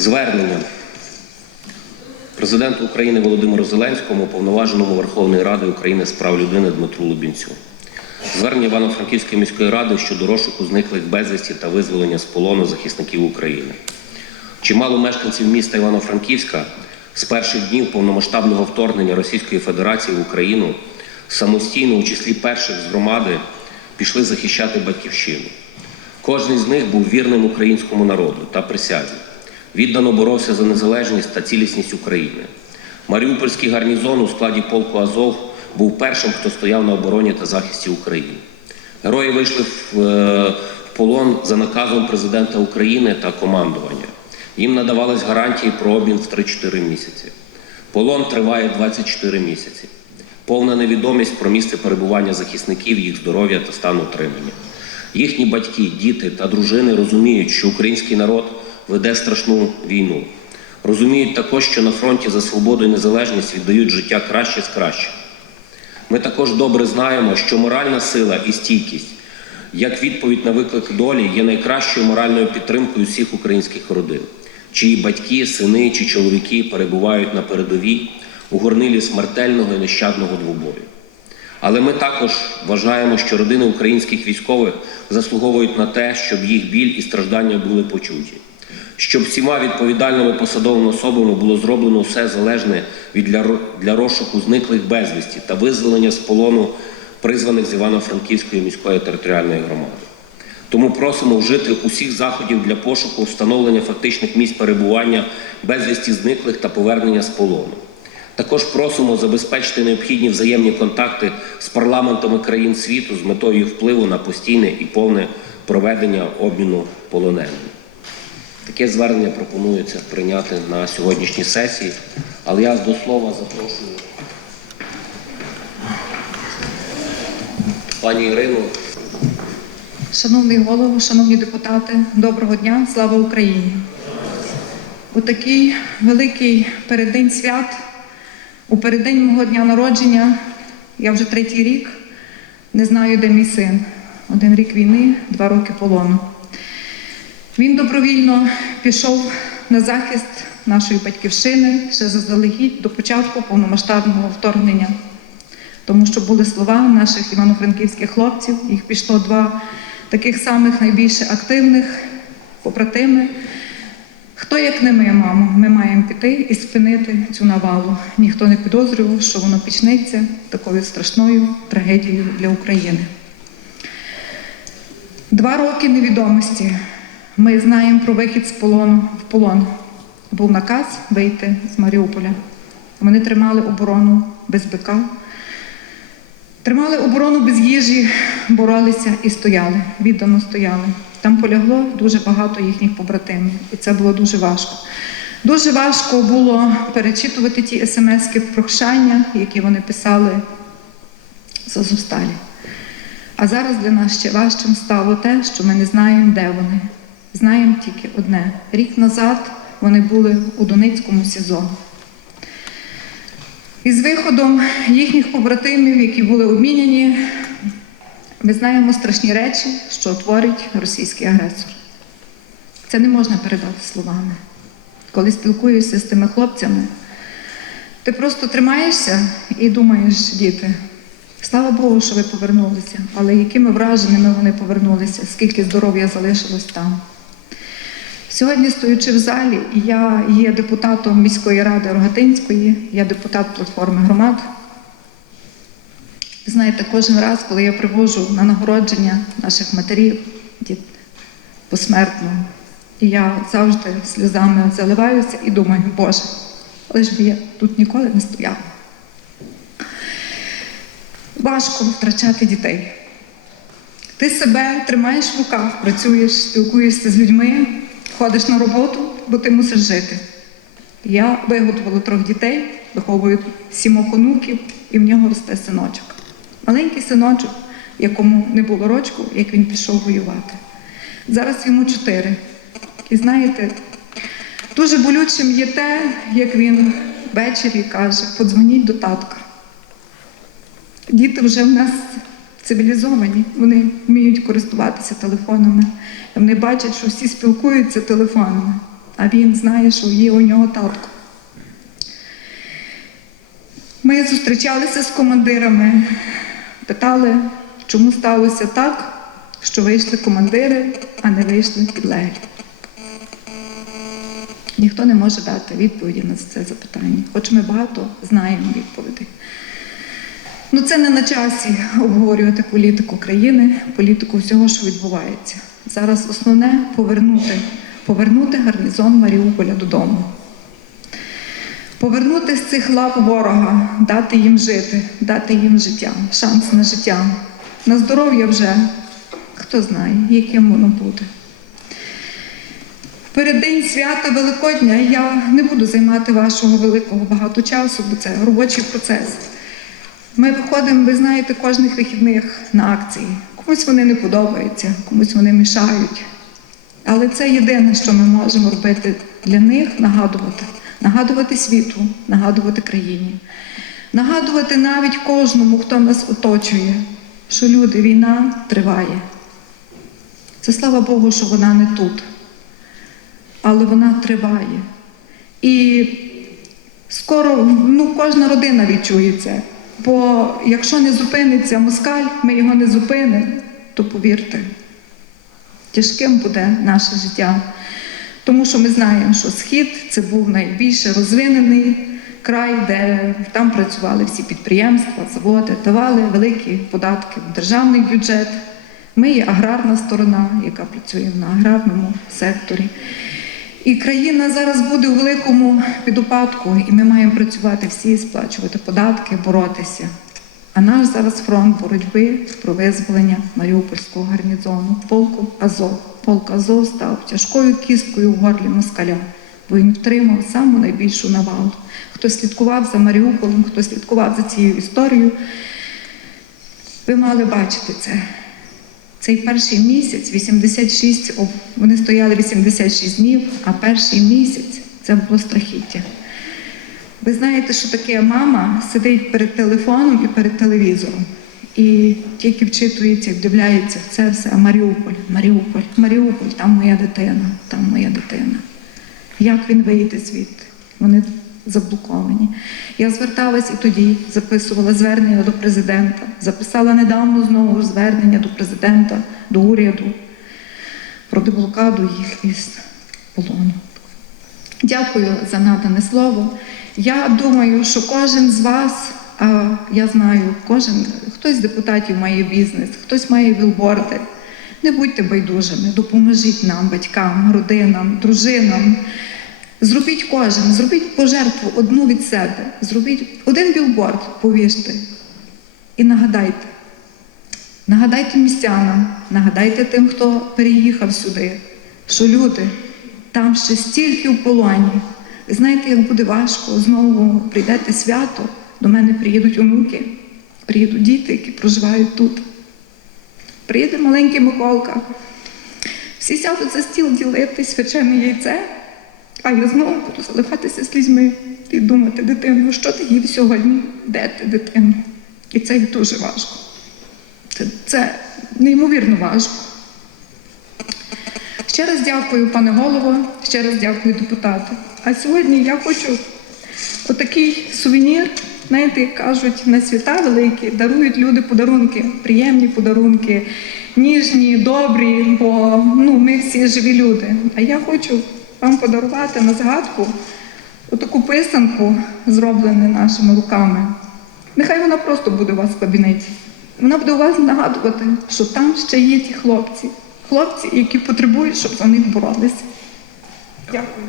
Звернення президенту України Володимиру Зеленському, повноваженому Верховної Ради України з прав людини Дмитру Лубінцю. Звернення Івано-Франківської міської ради щодо розшуку зниклих безвісті та визволення з полону захисників України. Чимало мешканців міста Івано-Франківська з перших днів повномасштабного вторгнення Російської Федерації в Україну самостійно, у числі перших з громади, пішли захищати батьківщину. Кожен з них був вірним українському народу та присязі. Віддано боровся за незалежність та цілісність України. Маріупольський гарнізон у складі полку Азов був першим, хто стояв на обороні та захисті України. Герої вийшли в, е, полон за наказом президента України та командування. Їм надавались гарантії про обмін в 3-4 місяці. Полон триває 24 місяці. Повна невідомість про місце перебування захисників, їх здоров'я та стан утримання. Їхні батьки, діти та дружини розуміють, що український народ веде страшну війну. Розуміють також, що на фронті за свободу і незалежність віддають життя краще з кращих. Ми також добре знаємо, що моральна сила і стійкість, як відповідь на виклик долі, є найкращою моральною підтримкою всіх українських родин, чиї батьки, сини чи чоловіки перебувають на передовій у горнилі смертельного і нещадного двобою. Але ми також вважаємо, що родини українських військових заслуговують на те, щоб їх біль і страждання були почуті, щоб всіма відповідальними посадовими особами було зроблено все залежне від для, для розшуку зниклих безвісті та визволення з полону призваних з Івано-Франківської міської територіальної громади. Тому просимо вжити усіх заходів для пошуку встановлення фактичних місць перебування безвісті зниклих та повернення з полону. Також просимо забезпечити необхідні взаємні контакти з парламентами країн світу з метою впливу на постійне і повне проведення обміну полоненими. Таке звернення пропонується прийняти на сьогоднішній сесії, але я до слова запрошую пані Ірину. Шановний голово, шановні депутати, доброго дня, слава Україні! У такий великий переддень свят, у переддень мого дня народження, я вже третій рік не знаю, де мій син. Один рік війни, два роки полону. Він добровільно пішов на захист нашої батьківщини ще заздалегідь до початку повномасштабного вторгнення. Тому що були слова наших івано-франківських хлопців, їх пішло два таких самих найбільше активних побратими. Хто як не ми, мамо, ми маємо піти і спинити цю навалу. Ніхто не підозрював, що воно почнеться такою страшною трагедією для України. Два роки невідомості. Ми знаємо про вихід з полону в полон. Був наказ вийти з Маріуполя. Вони тримали оборону без бика, тримали оборону без їжі, боролися і стояли, віддано стояли. Там полягло дуже багато їхніх побратимів, і це було дуже важко. Дуже важко було перечитувати ті смски прощання, які вони писали з Азовсталі. А зараз для нас ще важчим стало те, що ми не знаємо, де вони. Знаємо тільки одне: рік назад вони були у Донецькому СІЗО. І з виходом їхніх побратимів, які були обміняні, ми знаємо страшні речі, що творить російський агресор. Це не можна передати словами. Коли спілкуєшся з тими хлопцями, ти просто тримаєшся і думаєш, діти, слава Богу, що ви повернулися, але якими враженими вони повернулися, скільки здоров'я залишилось там. Сьогодні, стоючи в залі, я є депутатом міської ради Рогатинської, я депутат платформи громад. Знаєте, кожен раз, коли я привожу на нагородження наших матерів діт, посмертно, і я завжди сльозами заливаюся і думаю, Боже, ж би я тут ніколи не стояла. Важко втрачати дітей. Ти себе тримаєш в руках, працюєш, спілкуєшся з людьми, ходиш на роботу, бо ти мусиш жити. Я виготовила трьох дітей, виховую сімох онуків, і в нього росте синочок. Маленький синочок, якому не було рочку, як він пішов воювати. Зараз йому чотири. І знаєте, дуже болючим є те, як він ввечері каже, подзвоніть до татка. Діти вже в нас цивілізовані, вони вміють користуватися телефонами. Вони бачать, що всі спілкуються телефонами. а він знає, що є у нього татко. Ми зустрічалися з командирами, питали, чому сталося так, що вийшли командири, а не вийшли підлеглі. Ніхто не може дати відповіді на це запитання, хоч ми багато знаємо відповідей. Ну це не на часі обговорювати політику країни, політику всього, що відбувається. Зараз основне повернути, повернути гарнізон Маріуполя додому. Повернути з цих лап ворога, дати їм жити, дати їм життя, шанс на життя. На здоров'я вже хто знає, яким воно буде. Переддень свята Великодня я не буду займати вашого великого багато часу, бо це робочий процес. Ми виходимо, ви знаєте, кожних вихідних на акції. Комусь вони не подобаються, комусь вони мішають. Але це єдине, що ми можемо робити для них нагадувати. Нагадувати світу, нагадувати країні, нагадувати навіть кожному, хто нас оточує, що люди, війна триває. Це слава Богу, що вона не тут, але вона триває. І скоро ну, кожна родина відчує це. Бо якщо не зупиниться москаль, ми його не зупинимо, то повірте, тяжким буде наше життя. Тому що ми знаємо, що схід це був найбільше розвинений край, де там працювали всі підприємства, заводи, давали великі податки в державний бюджет. Ми є аграрна сторона, яка працює на аграрному секторі. І країна зараз буде у великому підупадку, і ми маємо працювати всі, сплачувати податки, боротися. А наш зараз фронт боротьби про визволення Маріупольського гарнізону, полку Азов. Полк Азов став тяжкою кісткою в горлі москаля, бо він втримав саму найбільшу навалу. Хто слідкував за Маріуполем, хто слідкував за цією історією, ви мали бачити це. Цей перший місяць, 86, вони стояли 86 днів, а перший місяць це було страхіття. Ви знаєте, що таке мама сидить перед телефоном і перед телевізором. І тільки вчитується, вдивляється в це все. Маріуполь, Маріуполь, Маріуполь, там моя дитина, там моя дитина. Як він вийде звідти? Вони заблоковані. Я зверталась і тоді, записувала звернення до президента, записала недавно знову звернення до президента, до уряду про деблокаду їх із полону. Дякую за надане слово. Я думаю, що кожен з вас, а я знаю, кожен, хтось з депутатів має бізнес, хтось має білборди. Не будьте байдужими, допоможіть нам, батькам, родинам, дружинам. Зробіть кожен, зробіть пожертву одну від себе, зробіть один білборд, повіжте. І нагадайте. Нагадайте містянам, нагадайте тим, хто переїхав сюди, що люди там ще стільки в полоні. Ви знаєте, як буде важко, знову прийдете свято, до мене приїдуть онуки, приїдуть діти, які проживають тут. Приїде маленький Миколка. Всі сядуть за стіл ділити свячене яйце, а я знову буду заливатися слізьми і думати, дитину, що ти їв сьогодні? Де ти, дитину? І це дуже важко. Це, це неймовірно важко. Ще раз дякую, пане голово, ще раз дякую депутату. А сьогодні я хочу отакий сувенір, знаєте, як кажуть, на свята великі дарують люди подарунки, приємні подарунки, ніжні, добрі, бо ну, ми всі живі люди. А я хочу вам подарувати на згадку отаку писанку, зроблену нашими руками. Нехай вона просто буде у вас в кабінеті. Вона буде у вас нагадувати, що там ще є ті хлопці. Хлопці, які потребують, щоб за них боролися. Дякую.